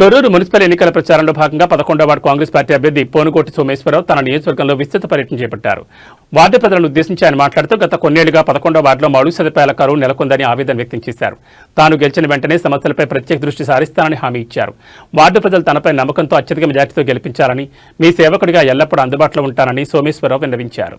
Thorrur municipal ఎన్నికల ప్రచారంలో భాగంగా పదకొండో వార్డు కాంగ్రెస్ పార్టీ అభ్యర్థి పోనుకోటి సోమేశ్వరరావు తన నియోజకవర్గంలో విస్తృత పర్యటన చేపట్టారు. వార్డు ప్రజలను ఉద్దేశించి ఆయన మాట్లాడుతూ గత కొన్నేళ్ళుగా పదకొండో వార్డులో మౌలిక సదుపాయాల కరువు నెలకొందని ఆవేదన వ్యక్తం చేశారు. తాను గెలిచిన వెంటనే సమస్యలపై ప్రత్యేక దృష్టి సారిస్తానని హామీ ఇచ్చారు. వార్డు ప్రజలు తనపై నమ్మకంతో అత్యధిక మెజార్టీతో గెలిపించాలని మీ సేవకుడిగా ఎల్లప్పుడూ అందుబాటులో ఉంటానని సోమేశ్వరరావు విన్నవించారు.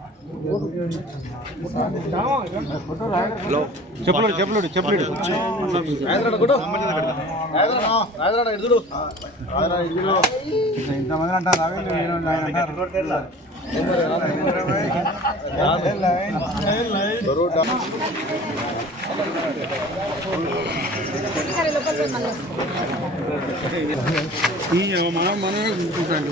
చెప్పులు చెప్పులు చెప్పులు. ఇంతమంది అంటారు మనం మనమే చూసుకోండి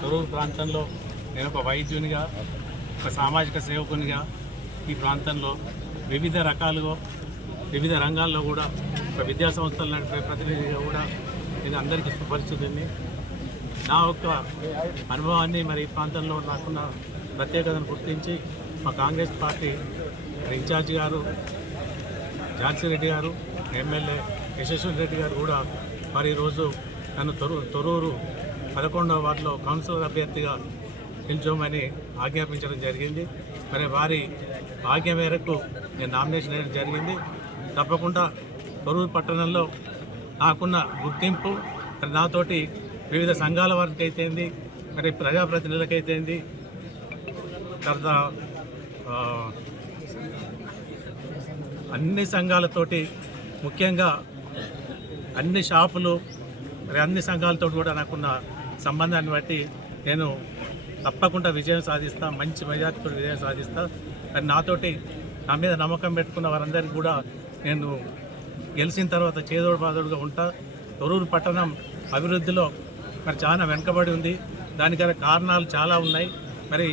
తొరూరు ప్రాంతంలో నేను ఒక వైద్యునిగా ఒక సామాజిక సేవకునిగా ఈ ప్రాంతంలో వివిధ రకాలుగా వివిధ రంగాల్లో కూడా ఒక విద్యా సంస్థలు నడిపే ప్రతినిధిగా కూడా నేను అందరికీ సుపరిచితుడిని. నా యొక్క అనుభవాన్ని మరి ఈ ప్రాంతంలో నాకున్న ప్రత్యేకతను గుర్తించి మా కాంగ్రెస్ పార్టీ ఇన్ఛార్జ్ గారు ఝాన్సీ రెడ్డి గారు ఎమ్మెల్యే యశస్వి రెడ్డి గారు కూడా మరి ఈరోజు నన్ను తొరు తొరూరు పదకొండవ వార్డులో కౌన్సిలర్ అభ్యర్థిగా నిల్చోమని ఆజ్ఞాపించడం జరిగింది. మరి వారి ఆజ్ఞ మేరకు నేను నామినేషన్ వేయడం జరిగింది. తప్పకుండా బరువు పట్టణంలో నాకున్న గుర్తింపు మరి నాతోటి వివిధ సంఘాల వారికి అయితేంది మరి ప్రజాప్రతినిధులకైతేంది తర్వాత అన్ని సంఘాలతోటి ముఖ్యంగా అన్ని షాపులు మరి అన్ని సంఘాలతో కూడా నాకున్న సంబంధాన్ని బట్టి నేను తప్పకుండా విజయం సాధిస్తా మంచి మెజార్టీతో విజయం సాధిస్తా. మరి నాతోటి నా మీద నమ్మకం పెట్టుకున్న వారందరికీ కూడా నేను గెలిచిన తర్వాత చేదోడు బాదోడుగా ఉంటా. తొరూరు పట్టణం అభివృద్ధిలో మరి చాలా వెనుకబడి ఉంది. దానికర గల కారణాలు చాలా ఉన్నాయి. మరి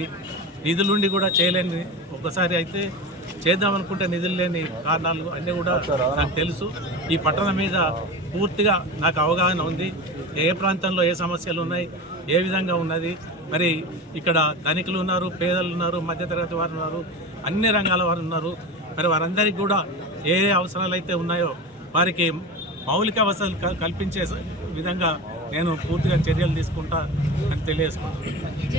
నిధులుండి కూడా చేయలేని ఒకసారి అయితే చేద్దామనుకుంటే నిధులు లేని కారణాలు అన్నీ కూడా నాకు తెలుసు. ఈ పట్టణం మీద పూర్తిగా నాకు అవగాహన ఉంది. ఏ ప్రాంతంలో ఏ సమస్యలు ఉన్నాయి ఏ విధంగా ఉన్నది మరి ఇక్కడ ధనికులు ఉన్నారు పేదలు ఉన్నారు మధ్యతరగతి వారు ఉన్నారు అన్ని రంగాల వారు ఉన్నారు. మరి వారందరికీ కూడా ఏ ఏ అవసరాలు అయితే ఉన్నాయో వారికి మౌలిక అవసరాలు కల్- కల్పించే విధంగా నేను పూర్తిగా చర్యలు తీసుకుంటా అని తెలియజేసుకుంటాను